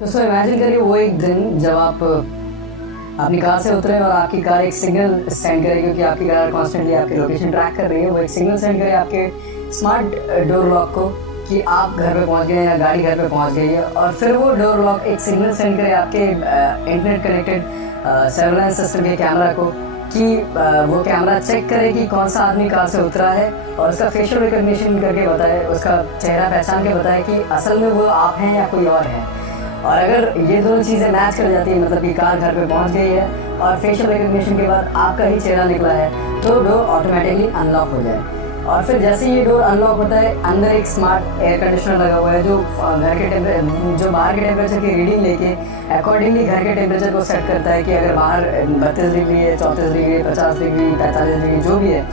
दोस्तों इमेजिन करिए वो एक दिन जब आप अपनी कार से उतरे और आपकी कार एक सिग्नल सेंड करे, क्योंकि आपकी कार कॉन्स्टेंटली आपकी लोकेशन ट्रैक कर रही है। वो एक सिग्नल सेंड करे आपके स्मार्ट डोर लॉक को कि आप घर पे पहुंच गए या गाड़ी घर पे पहुंच गई है। और फिर वो डोर लॉक एक सिग्नल सेंड करे आपके इंटरनेट कनेक्टेड सर्वेलेंस सिस्टम के कैमरा को कि वो कैमरा चेक करे कि कौन सा आदमी कार से उतरा है और उसका फेशियल रिकग्निशन करके बताए, उसका चेहरा पहचान के बताए कि असल में वो आप हैं या कोई और है। और अगर ये दोनों चीज़ें मैच कर जाती है, मतलब कि कार घर पे पहुंच गई है और फेशियल रिकग्निशन के बाद आपका ही चेहरा निकला है, तो डोर ऑटोमेटिकली अनलॉक हो जाए। और फिर जैसे ये डोर अनलॉक होता है, अंदर एक स्मार्ट एयर कंडीशनर लगा हुआ है जो घर के जो बाहर के टेम्परेचर की रीडिंग लेके अकॉर्डिंगली घर के टेम्परेचर को सेट करता है कि अगर बाहर 32 डिग्री है, 34 डिग्री है, 50 डिग्री, 45 डिग्री जो भी है,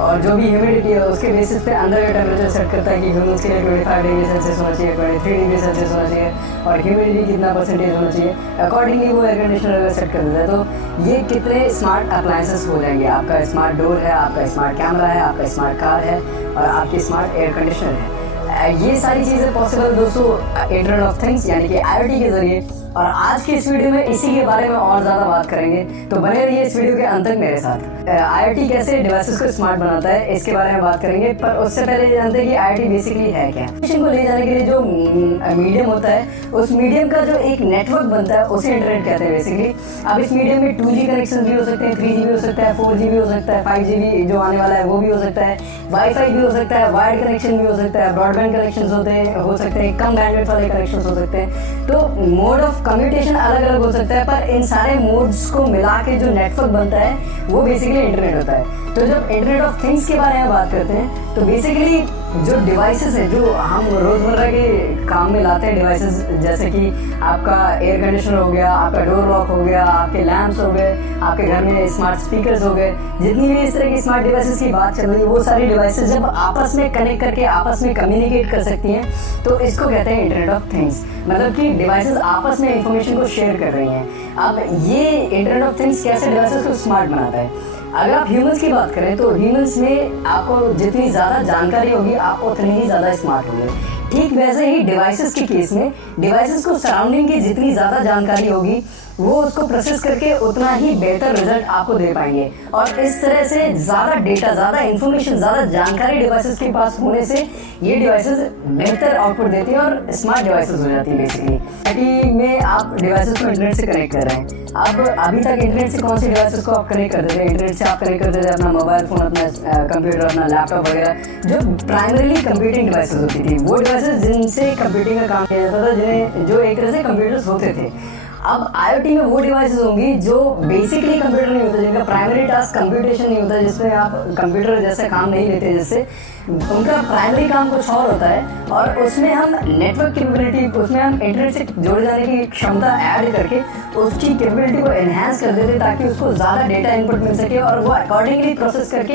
और जो भी ह्यूमिडिटी है उसके बेसिस पे अंदर का टेम्परेचर सेट करता है कि ह्यूमन्स के लिए 25 डिग्री सेल्सियस होना चाहिए, 23 डिग्री सेल्सियस होना चाहिए और ह्यूमिडिटी कितना परसेंटेज होना चाहिए। अकॉर्डिंगली वो एयर कंडीशनर सेट कर देता है। तो ये कितने स्मार्ट अप्लायंसेस हो जाएंगे। आपका स्मार्ट डोर है, आपका स्मार्ट कैमरा है, आपका स्मार्ट कार है और आपकी स्मार्ट एयर कंडीशनर है। ये सारी चीज़ें पॉसिबल दोस्तों इंटरनेट ऑफ थिंग्स यानी कि IoT के जरिए। और आज की इस वीडियो में इसी के बारे में और ज़्यादा बात करेंगे, तो बने रहिए इस वीडियो के अंत तक मेरे साथ। IoT कैसे डिवाइसेस को स्मार्ट बनाता है इसके बारे में बात करेंगे, पर उससे पहले जानते हैं कि IoT बेसिकली है क्या। इंफॉर्मेशन को ले जाने के लिए जो मीडियम होता है, उस मीडियम का जो एक नेटवर्क बनता है उसे इंटरनेट कहते हैं बेसिकली। अब इस मीडियम में 2G कनेक्शन भी हो सकते हैं, 3G भी हो सकता है, 4G भी हो सकता है, 5G भी जो आने वाला है वो भी हो सकता है, वाईफाई भी हो सकता है, वायर्ड कनेक्शन भी हो सकता है, ब्रॉडबैंड कनेक्शन हो सकते हैं, कम बैंडविड्थ वाले कनेक्शन हो सकते हैं। तो मोड ऑफ कम्युनिकेशन अलग अलग हो सकता है, पर इन सारे मोड्स को मिला के जो नेटवर्क बनता है वो बेसिकली इंटरनेट होता है। तो जब इंटरनेट ऑफ थिंग्स के बारे में बात करते हैं तो बेसिकली जो डिवाइसेस है जो हम रोज़मर्रा के काम में लाते हैं, डिवाइसेस जैसे कि आपका एयर कंडीशनर हो गया, आपका डोर लॉक हो गया, आपके लैंप्स हो गए, आपके घर में स्मार्ट स्पीकर्स हो गए, जितनी भी इस तरह की स्मार्ट डिवाइसेस की बात चल रही है, वो सारी डिवाइसेस जब आपस में कनेक्ट करके आपस में कम्युनिकेट कर सकती हैं तो इसको कहते हैं इंटरनेट ऑफ थिंग्स। मतलब कि डिवाइसेस आपस में इंफॉर्मेशन को शेयर कर रही हैं। अब ये इंटरनेट ऑफ थिंग्स कैसे डिवाइसेस को स्मार्ट बनाता है। अगर आप ह्यूमंस की बात करें तो ह्यूमंस में आपको जितनी ज़्यादा जानकारी होगी आप उतनी ही ज़्यादा स्मार्ट होंगे। ठीक वैसे ही डिवाइसेस के केस में डिवाइसेस को सराउंडिंग की जितनी ज़्यादा जानकारी होगी वो उसको प्रोसेस करके उतना ही बेहतर रिजल्ट आपको दे पाएंगे। और इस तरह से ज़्यादा डेटा, ज़्यादा इन्फॉर्मेशन, ज़्यादा जानकारी डिवाइसेस के पास होने से ये डिवाइसेस बेहतर आउटपुट देती है और स्मार्ट डिवाइसेस हो जाती है बेसिकली। IoT में आप डिवाइसेस को इंटरनेट से कनेक्ट कर रहे हैं। अब अभी तक इंटरनेट से कौन सी डिवाइसेस को आप कनेक्ट करते थे? इंटरनेट से आप कनेक्ट करते थे अपना मोबाइल फ़ोन, अपना कंप्यूटर, अपना लैपटॉप वगैरह, जो प्राइमरीली कंप्यूटिंग डिवाइसेस होती थी, वो डिवाइसेस जिनसे कंप्यूटिंग का काम किया जाता था, जिन्हें जो एक तरह से कंप्यूटर्स होते थे। अब IoT में वो डिवाइसेस होंगी जो बेसिकली कंप्यूटर नहीं होता, जिनका प्राइमरी टास्क कंप्यूटेशन नहीं होता, जिसमें आप कंप्यूटर जैसा काम नहीं लेते, जिससे उनका प्राइमरी काम कुछ और होता है। और उसमें हम नेटवर्क कैपेबिलिटी, उसमें हम इंटरनेट से जोड़े जाने की क्षमता ऐड करके उसकी कैपेबिलिटी को एनहांस कर देते ताकि उसको ज़्यादा डेटा इनपुट मिल सके और वो अकॉर्डिंगली प्रोसेस करके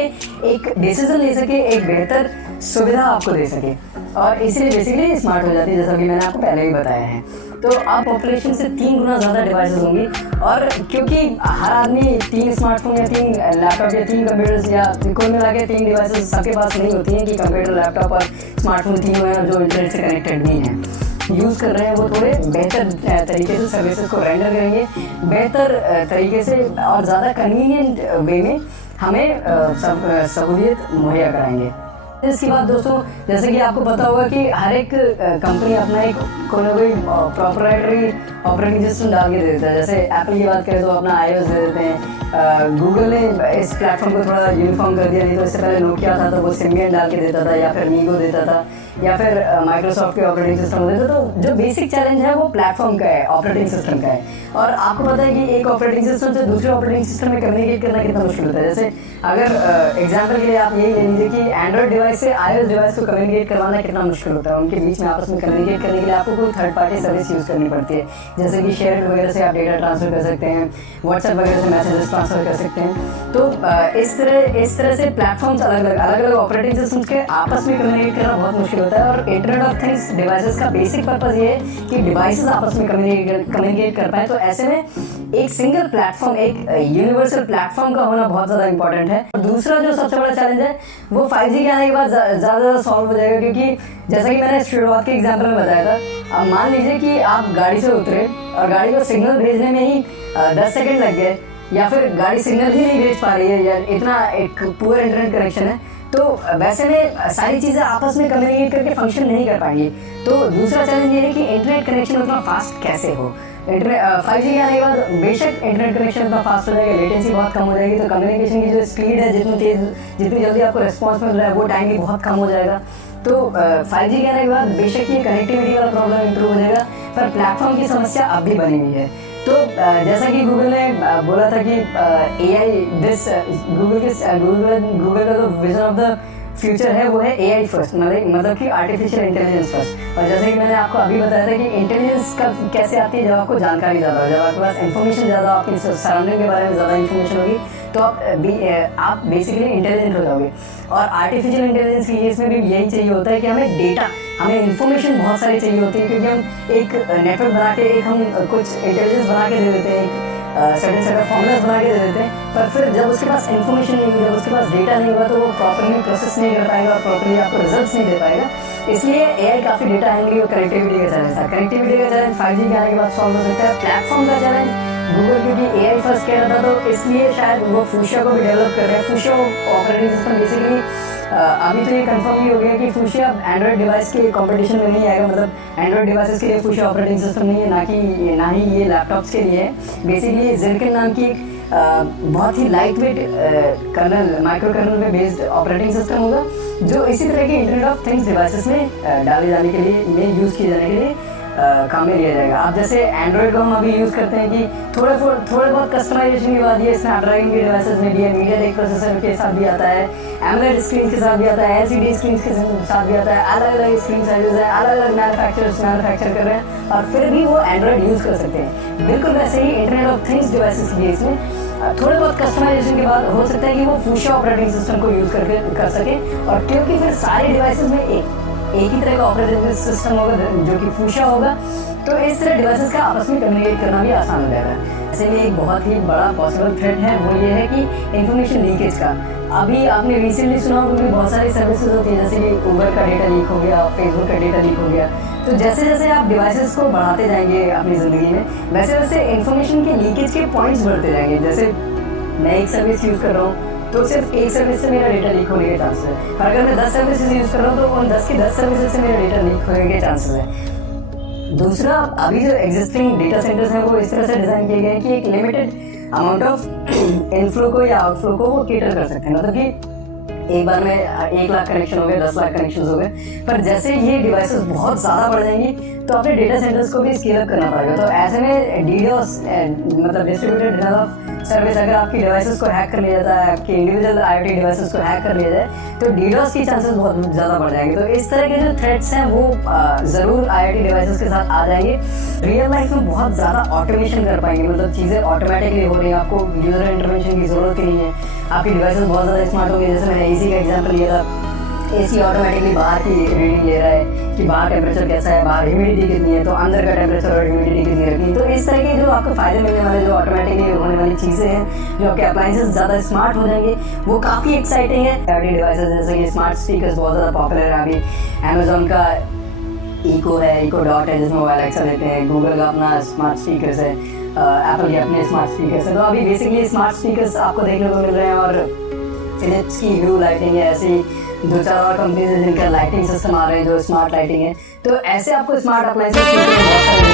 एक डिसीजन ले सके, एक बेहतर सुविधा आपको दे सके और इसलिए बेसिकली स्मार्ट हो जाती है, जैसा कि मैंने आपको पहले ही बताया है। तो अब पॉपुलेशन से 3 गुना ज़्यादा डिवाइसेस होंगी और क्योंकि हर आदमी 3 स्मार्टफोन या 3 लैपटॉप या 3 कंप्यूटर्स या कुल मिला के 3 डिवाइसेस सबके पास नहीं होती हैं कि कंप्यूटर, लैपटॉप और स्मार्टफोन तीनों हैं जो इंटरनेट से कनेक्टेड भी हैं, यूज़ कर रहे हैं। वो थोड़े बेहतर तरीके से सर्विसेज को रेंडर करेंगे, बेहतर तरीके से और ज़्यादा कन्वीनियंट वे में हमें सहूलियत मुहैया कराएंगे। इसकी बात दोस्तों, जैसे कि आपको पता होगा कि हर एक कंपनी अपना एक कोई ना कोई प्रोप्राइटरी ऑपरेटिंग सिस्टम डाल के दे देता है। जैसे एप्पल की बात करें तो अपना iOS दे देते हैं। गूगल ने इस प्लेटफॉर्म को थोड़ा यूनिफॉर्म कर दिया, नहीं तो इससे पहले नोकिया था तो वो सिम्बियन डाल के देता था, या फिर मीगो देता था, या फिर माइक्रोसॉफ्ट के ऑपरेटिंग सिस्टम देते। तो जो बेसिक चैलेंज है वो प्लेटफॉर्म का है, ऑपरेटिंग सिस्टम का है। और आपको पता है कि एक ऑपरेटिंग सिस्टम से दूसरे ऑपरेटिंग सिस्टम में कम्युनिकेट करना कितना मुश्किल होता है। जैसे अगर एग्जाम्पल के लिए आप यही ले लीजिए कि एंड्रॉइड डिवाइस से iOS डिवाइस को कम्युनिकेट करवाना कितना मुश्किल होता है। उनके बीच में आपस में कम्युनिकेट करने के लिए आपको कोई थर्ड पार्टी सर्विस यूज़ करनी पड़ती है, जैसे कि शेयर वगैरह से आप डेटा ट्रांसफर कर सकते हैं, व्हाट्सएप वगैरह से मैसेजेस ट्रांसफर कर सकते हैं। तो इस तरह से प्लेटफॉर्म्स अलग अलग ऑपरेटिंग सिस्टम्स के आपस में कम्युनिकेट करना बहुत मुश्किल होता है। और इंटरनेट ऑफ थिंग्स डिवाइसेस का बेसिक पर्पज़ ये है कि डिवाइसेस आपस में कम्युनिकेट कर पाए। तो ऐसे में एक सिंगल प्लेटफॉर्म, एक यूनिवर्सल प्लेटफॉर्म का होना बहुत ज़्यादा इंपॉर्टेंट है। और दूसरा जो सबसे बड़ा चैलेंज है वो 5G के आने के बाद ज़्यादा सॉल्व हो जाएगा, क्योंकि जैसा कि मैंने शुरुआत के एग्जाम्पल में बताया था, अब मान लीजिए कि आप गाड़ी से उतरे और गाड़ी को सिग्नल भेजने में ही 10 सेकेंड लग गए, या फिर गाड़ी सिग्नल ही नहीं भेज पा रही है, या इतना एक पुअर इंटरनेट कनेक्शन है, तो वैसे में सारी चीज़ें आपस में कम्युनिकेट करके फंक्शन नहीं कर पाएंगी। तो दूसरा चैलेंज ये है कि इंटरनेट कनेक्शन उतना फास्ट कैसे हो। 5G के आने के बाद बेशक इंटरनेट कनेक्शन उतना फास्ट हो जाएगा, लेटेंसी बहुत कम हो जाएगी, तो कम्युनिकेशन की जो स्पीड है, जितनी जल्दी आपको रिस्पॉन्स मिल रहा है, वो टाइम भी बहुत कम हो जाएगा। तो 5G के आने के बाद बेशक ये कनेक्टिविटी वाला प्रॉब्लम इंप्रूव हो जाएगा, पर प्लेटफॉर्म की समस्या अब भी बनी हुई है। तो जैसा कि गूगल ने बोला था कि गूगल का जो विजन ऑफ द फ्यूचर है वो है AI फर्स्ट, मतलब कि आर्टिफिशियल इंटेलिजेंस फर्स्ट। और जैसे कि मैंने आपको अभी बताया था कि इंटेलिजेंस कब कैसे आती है, जब आपको जानकारी ज़्यादा हो, जब आपके पास इन्फॉर्मेशन ज़्यादा, आपकी सराउंडिंग के बारे में ज़्यादा इन्फॉर्मेशन होगी, तो आप बेसिकली इंटेलिजेंट हो जाओगे। और आर्टिफिशियल इंटेलिजेंस की केस में भी यही चाहिए होता है कि हमें डेटा, हमें इन्फॉर्मेशन बहुत सारी चाहिए होती है, क्योंकि हम एक नेटवर्क बना के हम कुछ इंटेलिजेंस बना के दे देते हैं, एक सर्टेन फॉर्मूलाज बना के दे देते हैं, पर फिर जब उसके पास इन्फॉर्मेशन नहीं होगी, जब उसके पास डेटा नहीं होगा, तो वो प्रॉपरली प्रोसेस नहीं कर पाएगा और प्रॉपरली आपको रिजल्ट्स नहीं दे पाएगा। इसलिए AI काफ़ी डेटा हैंगरी और कनेक्टिविटी का चैलेंज था। कनेक्टिविटी का चैलेंज 5G के आने के बाद सॉल्व हो सकता है। प्लेटफॉर्म का चैलेंज गूगल क्योंकि AI फर्स्ट कह रहा था, तो इसलिए शायद वो फूशिया को भी डेवलप कर रहे हैं। फूशिया ऑपरेटिंग सिस्टम बेसिकली अभी तो ये कंफर्म भी हो गया कि फूशिया एंड्रॉइड डिवाइस के कंपटीशन में नहीं आएगा, मतलब एंड्रॉइड डिवाइसेस के लिए फूशिया ऑपरेटिंग सिस्टम नहीं है, ना ही ये लैपटॉप्स के लिए है। बेसिकली ज़िरकन नाम की एक बहुत ही लाइट वेट माइक्रो कर्नल में बेस्ड ऑपरेटिंग सिस्टम होगा, जो इसी तरह के इंटरनेट ऑफ थिंग्स डिवाइसेस में डाले जाने के लिए यूज़ किए जाने के लिए काम में लिया जाएगा। अब जैसे एंड्रॉइड को हम अभी यूज़ करते हैं कि थोड़े बहुत कस्टमाइजेशन के बाद ये स्नैपड्रैगन के डिवाइसेस में भी है, मीडियाटेक प्रोसेसर के साथ भी आता है, एमोलेड स्क्रीन के साथ भी आता है, LCD स्क्रीन के साथ भी आता है, अलग अलग स्क्रीन साइजेस है, अलग अलग मैन्युफैक्चर कर रहे हैं, और फिर भी वो एंड्रॉइड यूज़ कर सकते हैं। बिल्कुल वैसे ही इंटरनेट ऑफ थिंग्स डिवाइसेस के केस में थोड़े बहुत कस्टमाइजेशन के बाद हो सकता है कि वो फूशिया ऑपरेटिंग सिस्टम को यूज़ कर सके, और क्योंकि फिर सारे डिवाइसेस में एक ही तरह का ऑपरेटिंग सिस्टम होगा जो कि फूशिया होगा, तो इस तरह डिवाइसेस का आपस में कम्युनिकेट करना भी आसान हो जाएगा। ऐसे में एक बहुत ही बड़ा पॉसिबल थ्रेट है, वो ये है कि इंफॉर्मेशन लीकेज का। अभी आपने रिसेंटली सुना होगा कि बहुत सारी सर्विसेज होती है, जैसे कि उबर का डेटा लीक हो गया, फेसबुक का डेटा लीक हो गया। तो जैसे जैसे आप डिवाइसेस को बढ़ाते जाएंगे अपनी ज़िंदगी में, वैसे वैसे इंफॉर्मेशन के लीकेज के पॉइंट्स बढ़ते जाएंगे। जैसे मैं एक सर्विस यूज़ कर रहा हूँ, तो सिर्फ एक सर्विस से मेरा डेटा लीक होने के चांसेस है, और अगर मैं 10 सर्विसेज यूज़ कर रहा हूँ, तो उन 10 की 10 सर्विसेज से मेरा डेटा लीक होने के चांसेस है। दूसरा, अभी जो एग्जिस्टिंग डेटा सेंटर्स हैं वो इस तरह से डिज़ाइन किए गए हैं कि एक लिमिटेड अमाउंट ऑफ इनफ्लो को या आउटफ्लो को वो केटर कर सकते हैं, मतलब कि एक बार में 1 लाख कनेक्शन हो गए, 10 लाख कनेक्शन हो गए। पर जैसे ये डिवाइसेस बहुत ज़्यादा बढ़ जाएंगी, तो अपने डेटा सेंटर्स को भी स्केल अप करना पड़ेगा। तो ऐसे में DDoS मतलब डिस्ट्रीब्यूटेड डिनाइल ऑफ सर्विस, अगर आपकी डिवाइसेस को हैक कर लिया जाता है, आपकी इंडिविजुअल IoT डिवाइसेस को हैक कर लिया जाए, तो DDoS की चांसेस बहुत ज़्यादा बढ़ जाएंगे। तो इस तरह के जो थ्रेट्स हैं वो ज़रूर IoT डिवाइसेस के साथ आ जाएंगे। रियल लाइफ में बहुत ज़्यादा ऑटोमेशन कर पाएंगे, मतलब चीज़ें ऑटोमेटिकली हो रही हैं, आपको यूज़र इंटरवेंशन की ज़रूरत ही नहीं है। आपकी डिवाइसेस बहुत ज़्यादा स्मार्ट होगी। जैसे मैंने AC का एग्जाम्पल लिया था, AC ऑटोमेटिकली बाहर की रीडिंग ले रहा है कि बाहर टेम्परेचर कैसा है, बाहर ह्यूमिडिटी कितनी है, तो अंदर का टेम्परेचर और ह्यूमिडिटी कितनी रखनी है। तो इस तरह के जो आपको फ़ायदे मिलने वाले, जो ऑटोमेटिकली होने वाली चीज़ें हैं, जो आपके अप्लाइंसेस ज़्यादा स्मार्ट हो जाएंगे, वो काफ़ी एक्साइटिंग है। IoT डिवाइसेस जैसे कि स्मार्ट स्पीकर्स बहुत ज़्यादा पॉपुलर है अभी। अमेजोन का इको है, इको डॉट है, जिसमें वो एलेक्सा लेते हैं। गूगल का अपना स्मार्ट स्पीकर्स है, एप्पल के अपने स्मार्ट स्पीकर्स है। तो अभी बेसिकली स्मार्ट स्पीकर्स आपको देखने को मिल रहे हैं, और फिलिप्स की व्यू लाइटिंग है, ऐसी 2-4 और कंपनीज हैं जिनका लाइटिंग सिस्टम आ रहे हैं जो स्मार्ट लाइटिंग है। तो ऐसे आपको स्मार्ट अप्लाइंसेस बहुत सारे